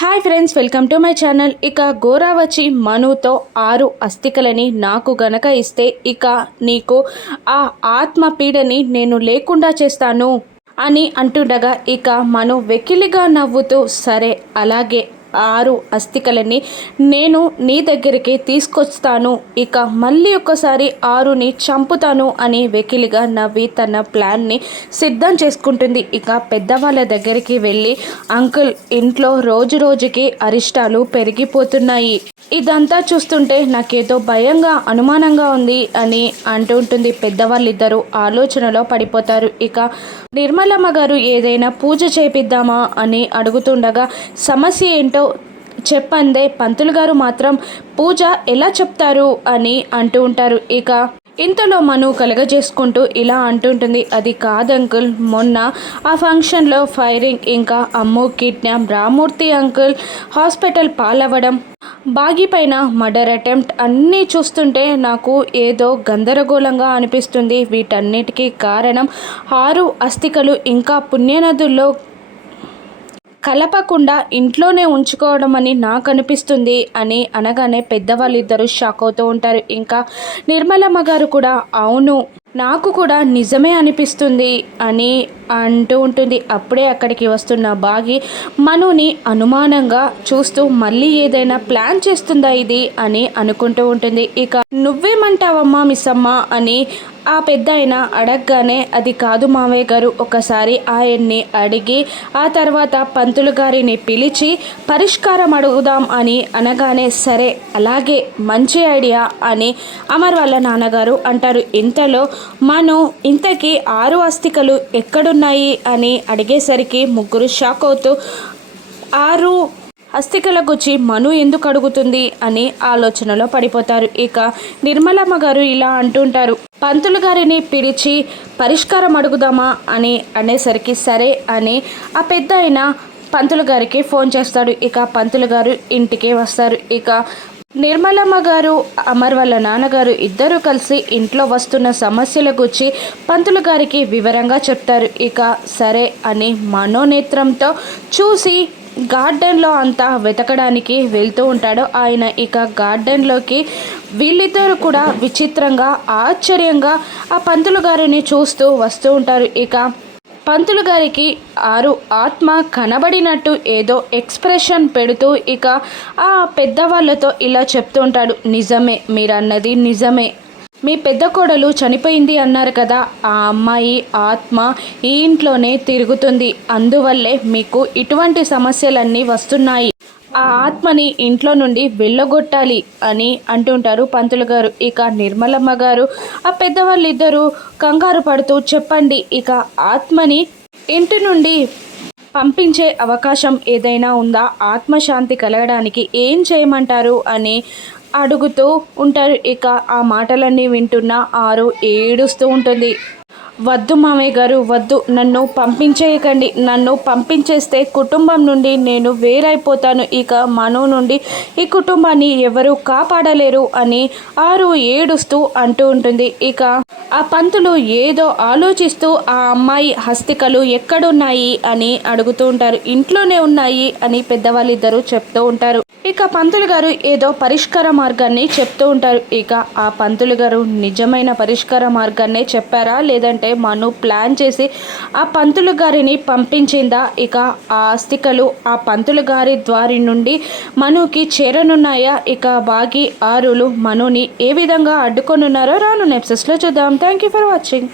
Hi friends welcome to my channel. ఇక గోరా వచ్చి మనుతో ఆరు అస్థికలని నాకు గనక ఇస్తే ఇక నీకు ఆ ఆత్మ పీడని నేను లేకుండా చేస్తాను అని అంటుండగా ఇక మను వెకిలిగా నవ్వుతూ సరే అలాగే ఆరు అస్థికలని నేను నీ దగ్గరికి తీసుకొస్తాను. ఇక మళ్ళీ ఒకసారి ఆరుని చంపుతాను అని వెకిలిగా నవ్వి తన ప్లాన్ని సిద్ధం చేసుకుంటుంది. ఇక పెద్దవాళ్ళ దగ్గరికి వెళ్ళి అంకుల్ ఇంట్లో రోజు రోజుకి అరిష్టాలు పెరిగిపోతున్నాయి. ఇదంతా చూస్తుంటే నాకేదో భయంగా అనుమానంగా ఉంది అని అంటూ ఉంటుంది పెద్దవాళ్ళిద్దరూ. ఆలోచనలో పడిపోతారు. ఇక నిర్మలమ్మ గారు ఏదైనా పూజ చేపిద్దామా అని అడుగుతుండగా సమస్య ఏంటో చెప్పందే పంతులు గారు మాత్రం పూజ ఎలా చెప్తారు అని అంటూ ఉంటారు. ఇక ఇంతలో మను కలగజేసుకుంటూ ఇలా అంటుంటుంది అది కాదు అంకుల్ మొన్న ఆ ఫంక్షన్లో ఫైరింగ్ ఇంకా Ammu kidnap Ramurthy uncle hospital పాలవ్వడం బాగి పైన మర్డర్ అటెంప్ట్ అన్నీ చూస్తుంటే నాకు ఏదో గందరగోళంగా అనిపిస్తుంది. వీటన్నిటికీ కారణం ఆరు అస్థికలు ఇంకా పుణ్యనదుల్లో కలపకుండా ఇంట్లోనే ఉంచుకోవడం అని నాకు అనిపిస్తుంది అని అనగానే పెద్దవాళ్ళిద్దరూ షాక్ అవుతూ ఉంటారు. ఇంకా నిర్మలమ్మ గారు కూడా అవును నాకు కూడా నిజమే అనిపిస్తుంది అని అంటూ ఉంటుంది. అప్పుడే అక్కడికి వస్తున్న బాగి మనుని అనుమానంగా చూస్తూ మళ్ళీ ఏదైనా ప్లాన్ చేస్తుందా ఇది అని అనుకుంటూ ఉంటుంది. ఇక నువ్వేమంటావమ్మా మిస్సమ్మ అని ఆ పెద్ద ఆయన అడగగానే అది కాదు మావయ్య గారు ఒకసారి ఆయన్ని అడిగి ఆ తర్వాత పంతులు గారిని పిలిచి పరిష్కారం అడుగుదాం అని అనగానే సరే అలాగే మంచి ఐడియా అని అమర్ వాళ్ళ నాన్నగారు అంటారు. ఇంతలో మను ఇంతకీ ఆరు అస్థికలు ఎక్కడున్నాయి అని అడిగేసరికి ముగ్గురు షాక్ అవుతూ ఆరు అస్థికల గుచ్చి మను ఎందుకు అడుగుతుంది అని ఆలోచనలో పడిపోతారు. ఇక నిర్మలమ్మ గారు ఇలా అంటుంటారు పంతులు గారిని పిలిచి పరిష్కారం అడుగుదామా అని అనేసరికి సరే అని ఆ పెద్ద అయిన పంతులు గారికి ఫోన్ చేస్తాడు. ఇక పంతులు గారు ఇంటికి వస్తారు. ఇక నిర్మలమ్మ గారు అమర్ వాళ్ళ నాన్నగారు ఇద్దరు కలిసి ఇంట్లో వస్తున్న సమస్యల గురించి పంతులు గారికి వివరంగా చెప్తారు. ఇక సరే అని మనోనేత్రంతో చూసి గార్డెన్లో అంతా వెతకడానికి వెళ్తూ ఉంటాడు. ఆయన ఇక గార్డెన్లోకి వీళ్ళిద్దరు కూడా విచిత్రంగా ఆశ్చర్యంగా ఆ పంతులు గారిని చూస్తూ వస్తూ ఉంటారు. ఇక పంతులు గారికి ఆరు ఆత్మ కనబడినట్టు ఏదో ఎక్స్ప్రెషన్ పెడుతూ ఇక ఆ పెద్దవాళ్ళతో ఇలా చెప్తుంటాడు నిజమే మీరన్నది నిజమే. మీ పెద్ద కోడలు చనిపోయింది అన్నారు కదా ఆ అమ్మాయి ఆత్మ ఈ ఇంట్లోనే తిరుగుతుంది. అందువల్లే మీకు ఇటువంటి సమస్యలన్నీ వస్తున్నాయి. ఆ ఆత్మని ఇంట్లో నుండి వెళ్ళగొట్టాలి అని అంటుంటారు పంతులు గారు. ఇక నిర్మలమ్మ గారు ఆ పెద్దవాళ్ళిద్దరూ కంగారు పడుతూ చెప్పండి ఇక ఆత్మని ఇంటి నుండి పంపించే అవకాశం ఏదైనా ఉందా? ఆత్మశాంతి కలగడానికి ఏం చేయమంటారు? అని అడుగుతూ ఉంటారు. ఇక ఆ మాటలన్నీ వింటున్న ఆరు ఏడుస్తూ ఉంటుంది. వద్దు మామయ్య గారు వద్దు. నన్ను పంపించేయకండి. నన్ను పంపించేస్తే కుటుంబం నుండి నేను వేరైపోతాను. ఇక మనో నుండి ఈ కుటుంబాన్ని ఎవరు కాపాడలేరు అని ఆరు ఏడుస్తూ అంటూ ఉంటుంది. ఇక ఆ పంతులు ఏదో ఆలోచిస్తూ ఆ అమ్మాయి హస్తికలు ఎక్కడున్నాయి అని అడుగుతూ ఉంటారు. ఇంట్లోనే ఉన్నాయి అని పెద్దవాళ్ళిద్దరూ చెప్తూ ఉంటారు. ఇక పంతులు గారు ఏదో పరిష్కార మార్గాన్ని చెప్తూ ఉంటారు. ఇక ఆ పంతులు గారు నిజమైన పరిష్కార మార్గాన్నే చెప్పారా? లేదంటే మను ప్లాన్ చేసి ఆ పంతులు గారిని పంపించిందా? ఇక ఆ అస్థికలు ఆ పంతులు గారి ద్వారి నుండి మనుకి చేరనున్నాయా? ఇక బాగి ఆరులు మనుని ఏ విధంగా అడ్డుకొనున్నారో రాను నెప్సెస్లో చూద్దాం. Thank you for watching